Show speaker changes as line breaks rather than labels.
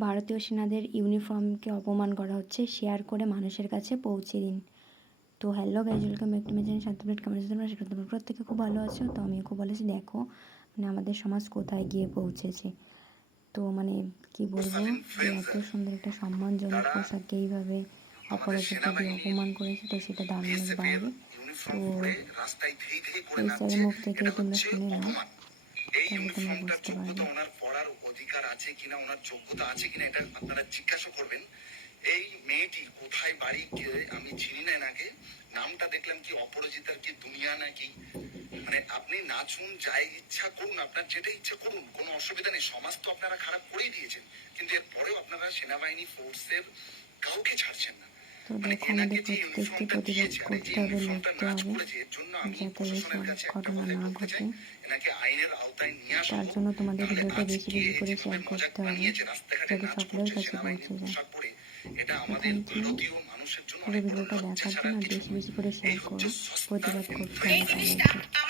ভারতীয় সেনাদের ইউনিফর্মকে অপমান করা হচ্ছে শেয়ার করে মানুষের কাছে পৌঁছে দিন। তো hello guys welcome back to my channel শান্তপ্লেট কেমন আছো তোমরা? সেটা তোমরা প্রত্যেকে খুব ভালো আছো। তো আমি খুব ভালো আছি। দেখো মানে আমাদের সমাজ কোথায় গিয়ে পৌঁছেছে? তো মানে কি বলব যে এত সুন্দর একটা সম্মানজনক পোশাককে এইভাবে দিয়ে অপমান করেছে তো সেটা দারুণের বাইরে। তো এই স্যারের মুখ থেকে তোমরা শুনে নাও। তাহলে তোমরা বুঝতে পারবে
যোগ্যতা ওনার পড়ার অধিকার আছে কিনা ওনার যোগ্যতা আছে কিনা এটা আপনারা জিজ্ঞাসা করবেন। এই মেয়েটি কোথায় বাড়ি আমি চিনি না এনাকে। নামটা দেখলাম কি অপরাজিতার কি দুনিয়া নাকি? মানে আপনি নাচুন যাই ইচ্ছা করুন আপনার যেটা ইচ্ছা করুন কোনো অসুবিধা নেই। সমাজ তো আপনারা খারাপ করেই দিয়েছেন। কিন্তু এরপরেও আপনারা সেনাবাহিনী ফোর্সের কাউকে ছাড়ছেন না।
তো
মানে
দেখো আমাদের
এনাকে যে ইউনিফর্মটা
প্রতিবাদ
দিয়েছে,
করতে হবে লড়তে হবে
করেছে, এর জন্য আমি
যাতে
একটা
ঘটনা না ঘটে। তার জন্য তোমাদের ভিডিওটা বেশি বেশি করে শেয়ার করতে হবে যাতে সকলের কাছে পৌঁছে যায়।
পরে,
ভিডিওটা দেখার জন্য বেশি বেশি করে শেয়ার করো। প্রতিবাদ করতে হবে